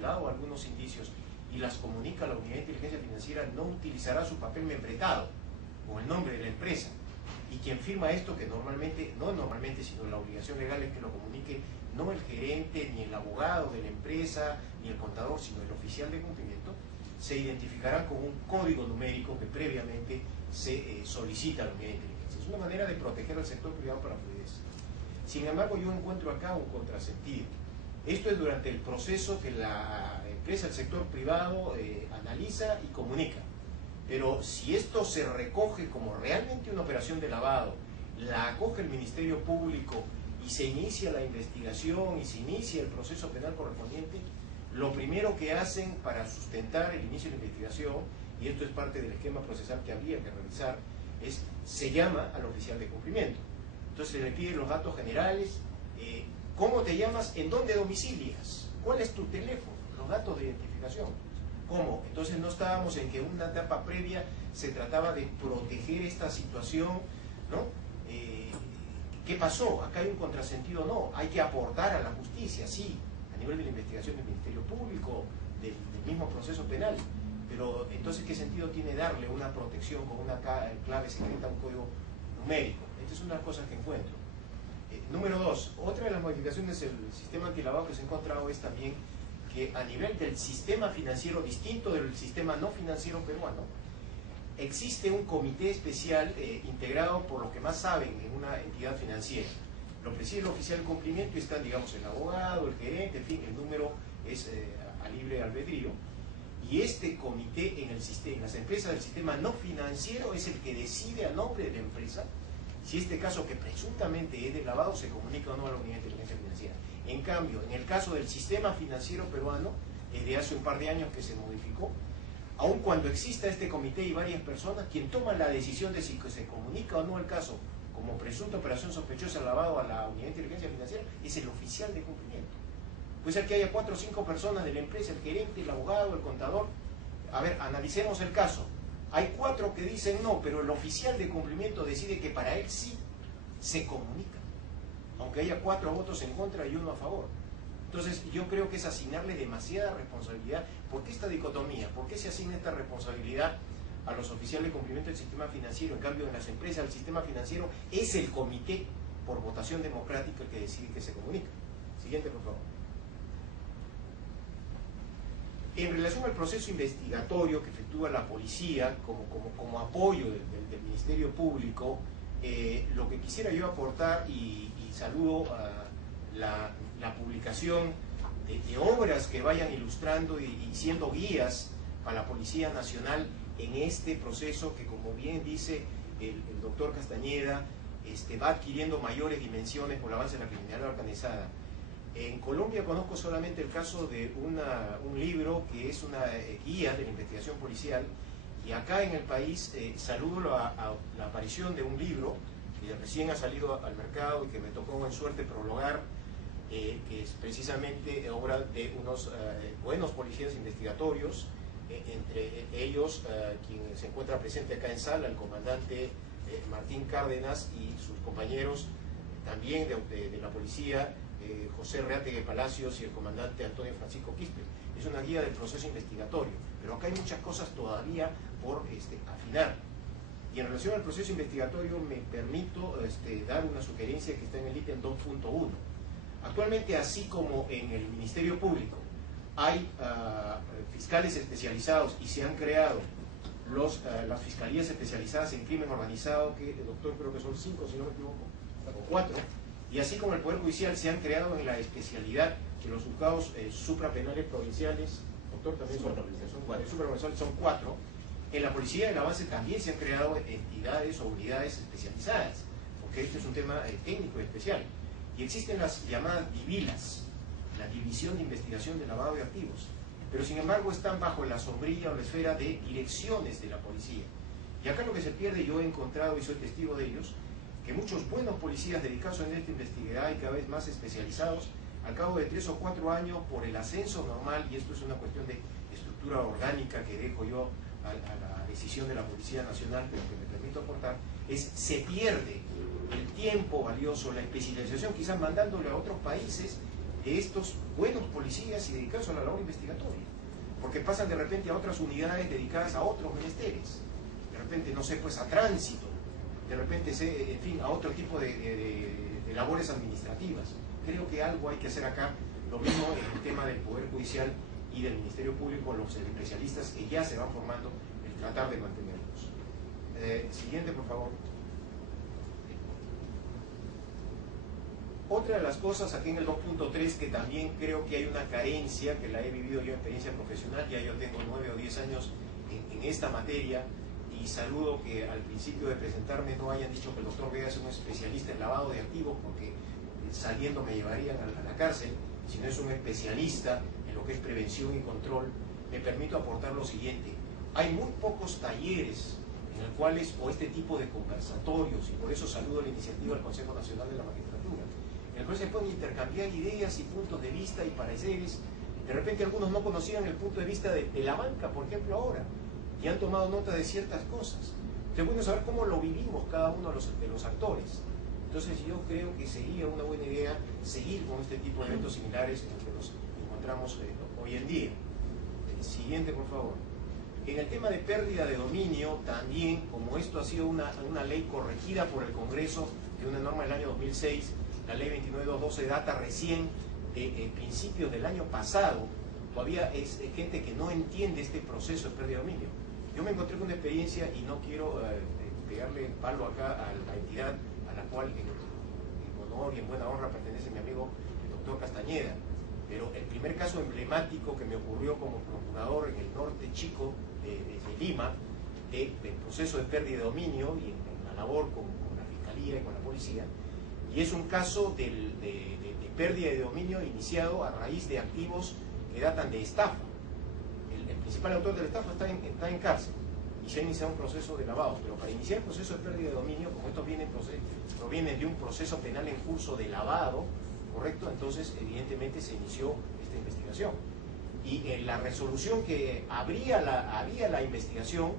vinculado a algunos indicios y las comunica a la Unidad de Inteligencia Financiera, no utilizará su papel membretado con el nombre de la empresa. Y quien firma esto, que normalmente, no normalmente, sino la obligación legal es que lo comunique no el gerente, ni el abogado de la empresa, ni el contador, sino el oficial de cumplimiento, se identificarán con un código numérico que previamente se solicita a la Unidad de Inteligencia. Es una manera de proteger al sector privado para fluidez. Sin embargo, yo encuentro acá un contrasentido. Esto es durante el proceso que la empresa, el sector privado, analiza y comunica. Pero si esto se recoge como realmente una operación de lavado, la acoge el Ministerio Público y se inicia la investigación y se inicia el proceso penal correspondiente, lo primero que hacen para sustentar el inicio de la investigación, y esto es parte del esquema procesal que habría que realizar, es se llama al oficial de cumplimiento. Entonces se le piden los datos generales, cómo te llamas, en dónde domicilias, cuál es tu teléfono, los datos de identificación. ¿Cómo? Entonces no estábamos en que una etapa previa se trataba de proteger esta situación, ¿no? ¿Qué pasó? ¿Acá hay un contrasentido? No, hay que aportar a la justicia, sí, a nivel de la investigación del Ministerio Público, del mismo proceso penal, pero entonces ¿qué sentido tiene darle una protección con una clave secreta, un código numérico? Esta es una cosa que encuentro. Número 2, otra de las modificaciones del sistema antilavado que se ha encontrado es también que a nivel del sistema financiero, distinto del sistema no financiero peruano, existe un comité especial integrado por los que más saben en una entidad financiera. Lo preside el oficial de cumplimiento y están, digamos, el abogado, el gerente, en fin, el número es a libre albedrío. Y este comité en las empresas del sistema no financiero es el que decide a nombre de la empresa si este caso, que presuntamente es de lavado, se comunica o no a la Unidad de Inteligencia Financiera. En cambio, en el caso del sistema financiero peruano, desde hace un par de años que se modificó, aun cuando exista este comité y varias personas, quien toma la decisión de si se comunica o no el caso como presunta operación sospechosa de lavado a la Unidad de Inteligencia Financiera es el oficial de cumplimiento. Puede ser que haya 4 o 5 personas de la empresa, el gerente, el abogado, el contador. A ver, analicemos el caso. Hay 4 que dicen no, pero el oficial de cumplimiento decide que para él sí se comunica, aunque haya 4 votos en contra y 1 a favor. Entonces yo creo que es asignarle demasiada responsabilidad. ¿Por qué esta dicotomía? ¿Por qué se asigna esta responsabilidad a los oficiales de cumplimiento del sistema financiero? En cambio, en las empresas el sistema financiero es el comité por votación democrática el que decide que se comunica. Siguiente, por favor. En relación al proceso investigatorio que efectúa la policía como apoyo del Ministerio Público, lo que quisiera yo aportar, y saludo a la publicación de obras que vayan ilustrando y siendo guías para la Policía Nacional en este proceso que, como bien dice el doctor Castañeda, va adquiriendo mayores dimensiones por el avance de la criminalidad organizada. En Colombia conozco solamente el caso de un libro que es una guía de la investigación policial, y acá en el país saludo a la aparición de un libro que recién ha salido al mercado y que me tocó en suerte prologar, que es precisamente obra de unos buenos policías investigatorios, entre ellos quien se encuentra presente acá en sala, el comandante Martín Cárdenas, y sus compañeros también de la policía, José Reategue Palacios y el comandante Antonio Francisco Quispe. Es una guía del proceso investigatorio, pero acá hay muchas cosas todavía por afinar. Y en relación al proceso investigatorio me permito dar una sugerencia que está en el ítem 2.1. Actualmente, así como en el Ministerio Público hay fiscales especializados y se han creado las fiscalías especializadas en crimen organizado, que el doctor creo que son 5, si no me equivoco, o 4, y así como el Poder Judicial se han creado en la especialidad de los juzgados suprapenales provinciales, doctor, también son 4, en la Policía del Avance también se han creado entidades o unidades especializadas, porque este es un tema técnico y especial, y existen las llamadas DIVILAS, la División de Investigación de Lavado de Activos, pero sin embargo están bajo la sombrilla o la esfera de direcciones de la policía. Y acá lo que se pierde, yo he encontrado y soy testigo de ellos, que muchos buenos policías dedicados en esta investigación y cada vez más especializados, al cabo de 3 o 4 años, por el ascenso normal, y esto es una cuestión de estructura orgánica que dejo yo a la decisión de la Policía Nacional, pero que me permito aportar, se pierde el tiempo valioso, la especialización, quizás mandándole a otros países de estos buenos policías y dedicados a la labor investigatoria, porque pasan de repente a otras unidades dedicadas a otros menesteres, de repente, no sé, pues a tránsito, de repente, en fin, a otro tipo de labores administrativas. Creo que algo hay que hacer acá, lo mismo en el tema del Poder Judicial y del Ministerio Público, los especialistas que ya se van formando, el tratar de mantenerlos. Siguiente, por favor. Otra de las cosas aquí en el 2.3 que también creo que hay una carencia, que la he vivido yo en experiencia profesional, ya yo tengo 9 o 10 años en esta materia, y saludo que al principio de presentarme no hayan dicho que el doctor Vega es un especialista en lavado de activos, porque saliendo me llevarían a la cárcel, sino es un especialista en lo que es prevención y control. Me permito aportar lo siguiente: hay muy pocos talleres en los cuales, o este tipo de conversatorios, y por eso saludo la iniciativa del Consejo Nacional de la Magistratura, en el cual se pueden intercambiar ideas y puntos de vista y pareceres. De repente algunos no conocían el punto de vista de la banca, por ejemplo, ahora, y han tomado nota de ciertas cosas. Es bueno saber cómo lo vivimos cada uno de los actores. Entonces yo creo que sería una buena idea seguir con este tipo de eventos similares en los que nos encontramos hoy en día. Siguiente, por favor. En el tema de pérdida de dominio, también, como esto ha sido una ley corregida por el Congreso, de una norma del año 2006, la ley 29212 data recién de principios del año pasado, todavía es gente que no entiende este proceso de pérdida de dominio. Yo me encontré con una experiencia, y no quiero pegarle el palo acá a la entidad a la cual en honor y en buena honra pertenece mi amigo el doctor Castañeda, pero el primer caso emblemático que me ocurrió como procurador en el norte chico de Lima, del proceso de pérdida de dominio y en la labor con la Fiscalía y con la Policía, y es un caso de pérdida de dominio iniciado a raíz de activos que datan de estafa. El principal autor de la estafa está en cárcel y se ha iniciado un proceso de lavado, pero para iniciar el proceso de pérdida de dominio, como estos provienen de un proceso penal en curso de lavado, ¿correcto? Entonces evidentemente se inició esta investigación, y en la resolución que había la investigación,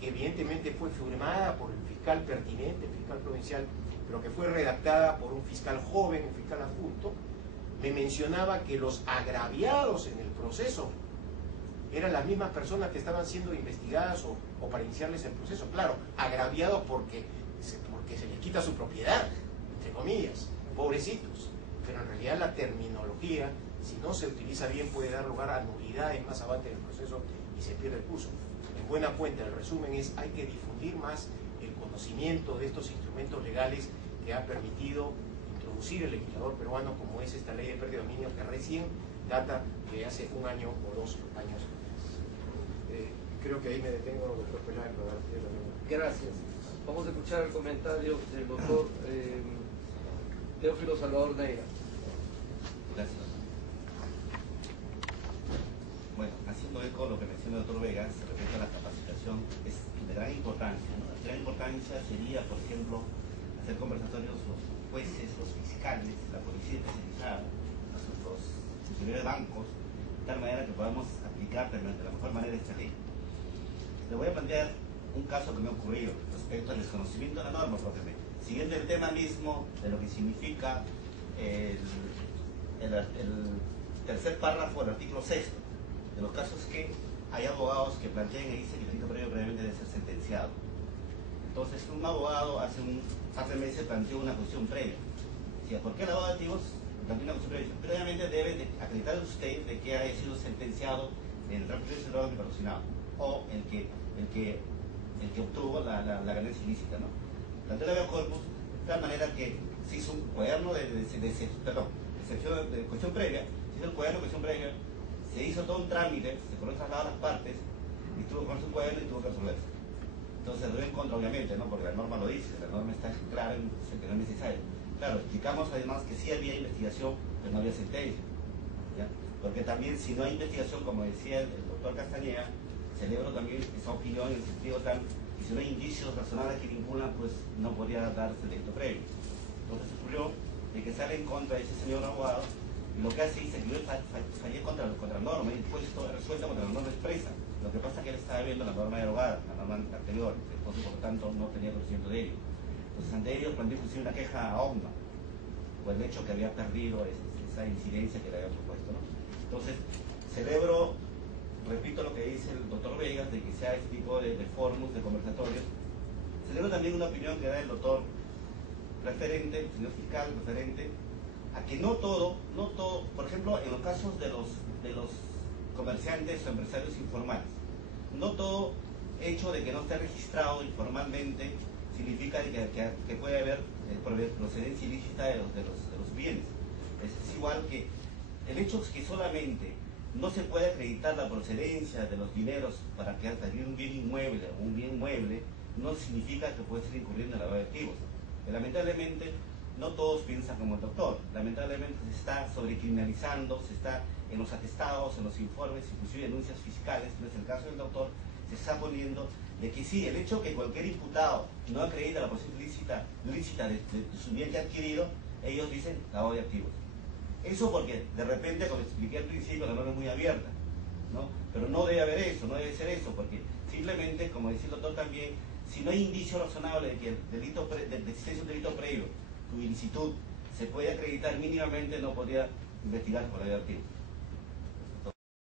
que evidentemente fue firmada por el fiscal pertinente, el fiscal provincial, pero que fue redactada por un fiscal joven, un fiscal adjunto, me mencionaba que los agraviados en el proceso eran las mismas personas que estaban siendo investigadas o para iniciarles el proceso. Claro, agraviados porque se les quita su propiedad, entre comillas, pobrecitos. Pero en realidad la terminología, si no se utiliza bien, puede dar lugar a nulidades más adelante en el proceso y se pierde el curso. En buena cuenta, el resumen es: hay que difundir más el conocimiento de estos instrumentos legales que ha permitido introducir el legislador peruano, como es esta ley de pérdida de dominio, que recién data de hace 1 año o 2 años. Creo que ahí me detengo, doctor Peláez, para dar pie a la lengua. Gracias. Vamos a escuchar el comentario del doctor Teófilo Salvador Neira. Gracias. Bueno, haciendo eco lo que menciona el doctor Vegas respecto a la capacitación, es de gran importancia, ¿no? De gran importancia sería, por ejemplo, hacer conversatorios los jueces, los fiscales, la policía especializada, los funcionarios de bancos, de tal manera que podamos aplicar de la mejor manera esta ley. Le voy a plantear un caso que me ha ocurrido respecto al desconocimiento de la norma propiamente. Siguiendo el tema mismo de lo que significa el tercer párrafo del artículo 6, de los casos que hay abogados que plantean y dicen que el delito previo previamente debe ser sentenciado. Entonces un abogado hace meses planteó una cuestión previa. Decía: ¿por qué el lavado de activos planteó una cuestión previa? Previamente debe de acreditar usted de que haya sido sentenciado en el tráfico de órgano patrocinado, o el que obtuvo la ganancia ilícita, ¿no? Planteó el habeas corpus de tal manera que se hizo un cuaderno de cuestión previa, se hizo el cuaderno de cuestión previa, se hizo todo un trámite, se fueron trasladadas las partes, y tuvo que ponerse un cuaderno y tuvo que resolverse. Entonces se dio en contra, obviamente, ¿no? Porque la norma lo dice, la norma está clara en que no es necesario. Claro, explicamos además que sí había investigación, pero no había sentencia, ¿ya? Porque también, si no hay investigación, como decía el doctor Castañeda, celebro también esa opinión en el sentido tal, y si no hay indicios razonables que vinculan, pues no podría darse el delito previo. Entonces ocurrió de que sale en contra de ese señor abogado, y lo que hace dice que yo fallé contra la norma, y después esto resuelta contra la norma expresa. Lo que pasa es que él estaba viendo la norma derogada, la norma anterior, entonces por lo tanto no tenía conocimiento de ello. Entonces ante ellos planteó inclusive una queja a OMNA por el hecho que había perdido esa esta incidencia que le había propuesto, ¿no? Entonces, celebro, repito lo que dice el doctor Vegas, de que sea este tipo de foros, de conversatorios. Celebro también una opinión que da el doctor referente, el señor fiscal referente, a que no todo, por ejemplo, en los casos de los comerciantes o empresarios informales, no todo hecho de que no esté registrado informalmente significa que puede haber procedencia ilícita de los bienes. Es igual que el hecho es que solamente no se puede acreditar la procedencia de los dineros para que adquirir un bien inmueble o un bien mueble, no significa que puede ser incurriendo en lavado de activos. Lamentablemente, no todos piensan como el doctor. Lamentablemente se está sobrecriminalizando, se está en los atestados, en los informes, inclusive denuncias fiscales, no es el caso del doctor, se está poniendo de que sí, el hecho que cualquier imputado no acredita la posibilidad lícita de su bien que ha adquirido, ellos dicen lavado de activos. Eso porque de repente, como expliqué al principio, la norma es muy abierta, ¿no? Pero no debe haber eso, no debe ser eso, porque simplemente, como decía el doctor también, si no hay indicio razonable de que de existencia de un delito previo, cuya ilicitud se puede acreditar mínimamente, no podría investigar por lavado de activos.